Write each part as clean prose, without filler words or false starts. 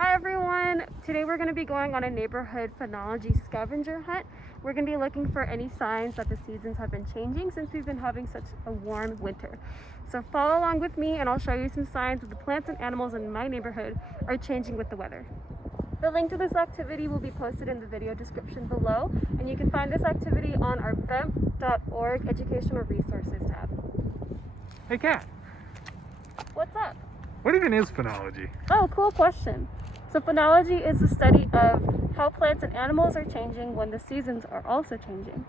Hi everyone! Today we're going to be going on a neighborhood phenology scavenger hunt. We're going to be looking for any signs that the seasons have been changing since we've been having such a warm winter. So follow along with me and I'll show you some signs that the plants and animals in my neighborhood are changing with the weather. The link to this activity will be posted in the video description below, and you can find this activity on our BEMP.org Educational Resources tab. Hey Kat, What's up? what even is phenology? Oh, cool question. So phenology is the study of how plants and animals are changing when the seasons are also changing.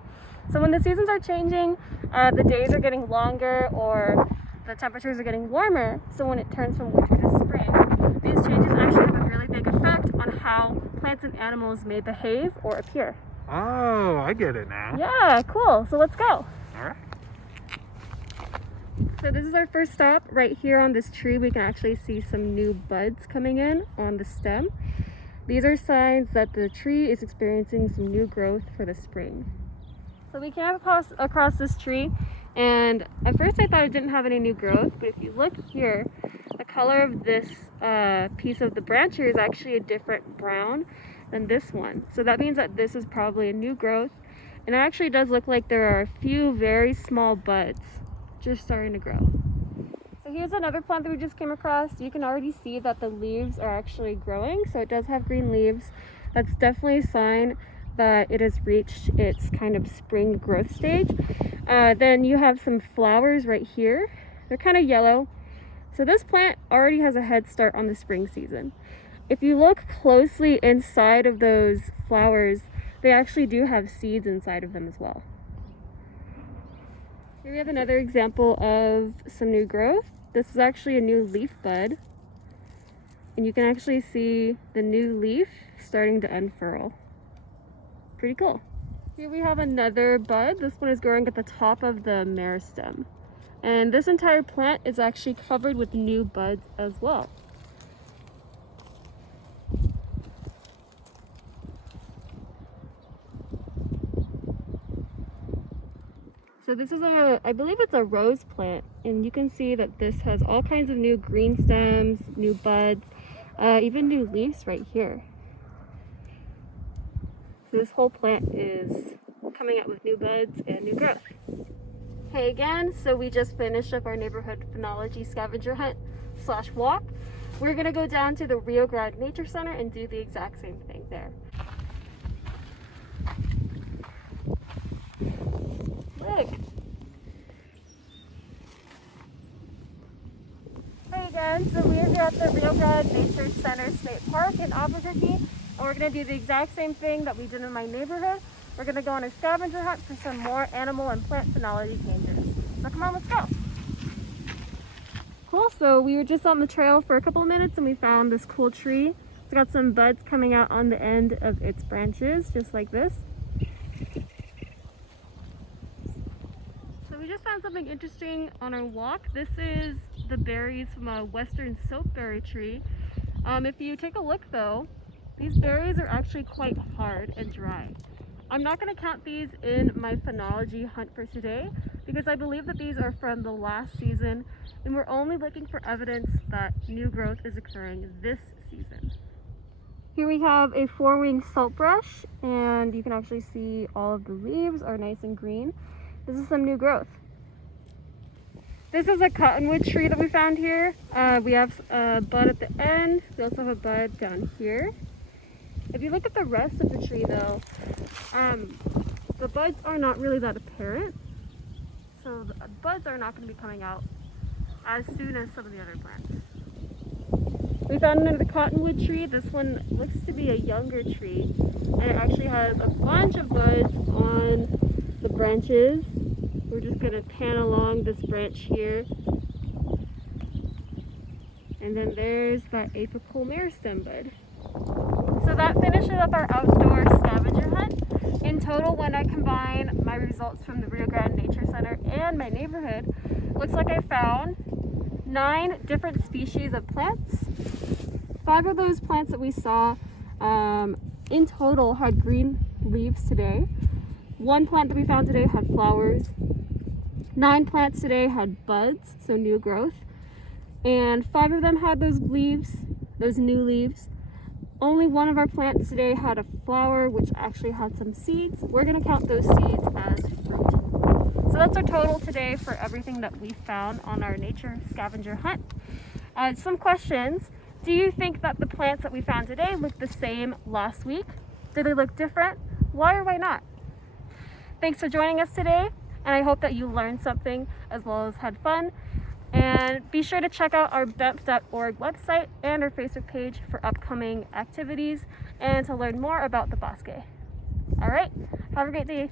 So when the seasons are changing, the days are getting longer or the temperatures are getting warmer. So when it turns from winter to spring, these changes actually have a really big effect on how plants and animals may behave or appear. Oh, I get it now. Yeah, cool. So let's go. All right. So this is our first stop. Right here on this tree, we can actually see some new buds coming in on the stem. These are signs that the tree is experiencing some new growth for the spring. So we came across this tree, and at first I thought it didn't have any new growth, but if you look here, the color of this piece of the branch here is actually a different brown than this one. So that means that this is probably a new growth, and it actually does look like there are a few very small buds just starting to grow. So here's another plant that we just came across. You can already see that the leaves are actually growing, so it does have green leaves. That's definitely a sign that it has reached its kind of spring growth stage. Then you have some flowers right here. They're kind of yellow. So this plant already has a head start on the spring season. If you look closely inside of those flowers, they actually do have seeds inside of them as well. Here we have another example of some new growth. This is actually a new leaf bud, and you can actually see the new leaf starting to unfurl. Pretty cool. Here we have another bud. This one is growing at the top of the meristem, and this entire plant is actually covered with new buds as well. So this is I believe it's a rose plant, and you can see that this has all kinds of new green stems, new buds, even new leaves right here. So this whole plant is coming out with new buds and new growth. Hey again, so we just finished up our neighborhood phenology scavenger hunt / walk. We're gonna go down to the Rio Grande Nature Center and do the exact same thing there. Look. Hey again, so we are here at the Rio Grande Nature Center State Park in Albuquerque, and we're going to do the exact same thing that we did in my neighborhood. We're going to go on a scavenger hunt for some more animal and plant phenology changes. So come on, let's go. Cool, so we were just on the trail for a couple of minutes and we found this cool tree. It's got some buds coming out on the end of its branches, just like this. We just found something interesting on our walk. This is the berries from a western soapberry tree. If you take a look though, these berries are actually quite hard and dry. I'm not going to count these in my phenology hunt for today because I believe that these are from the last season, and we're only looking for evidence that new growth is occurring this season. Here we have a four-winged saltbrush, and you can actually see all of the leaves are nice and green. This is some new growth. This is a cottonwood tree that we found here. We have a bud at the end. We also have a bud down here. If you look at the rest of the tree though, the buds are not really that apparent. So the buds are not going to be coming out as soon as some of the other plants. We found another cottonwood tree. This one looks to be a younger tree, and it actually has a bunch of buds on the branches. We're just going to pan along this branch here. And then there's that apical meristem bud. So that finishes up our outdoor scavenger hunt. In total, when I combine my results from the Rio Grande Nature Center and my neighborhood, looks like I found 9 different species of plants. 5 of those plants that we saw in total had green leaves today. 1 plant that we found today had flowers. 9 plants today had buds, so new growth. And 5 of them had those leaves, those new leaves. only one of our plants today had a flower, which actually had some seeds. We're gonna count those seeds as fruit. So that's our total today for everything that we found on our nature scavenger hunt. Some questions. Do you think that the plants that we found today look the same last week? Do they look different? Why or why not? Thanks for joining us today, and I hope that you learned something as well as had fun. And be sure to check out our BEMP.org website and our Facebook page for upcoming activities and to learn more about the bosque. All right, have a great day.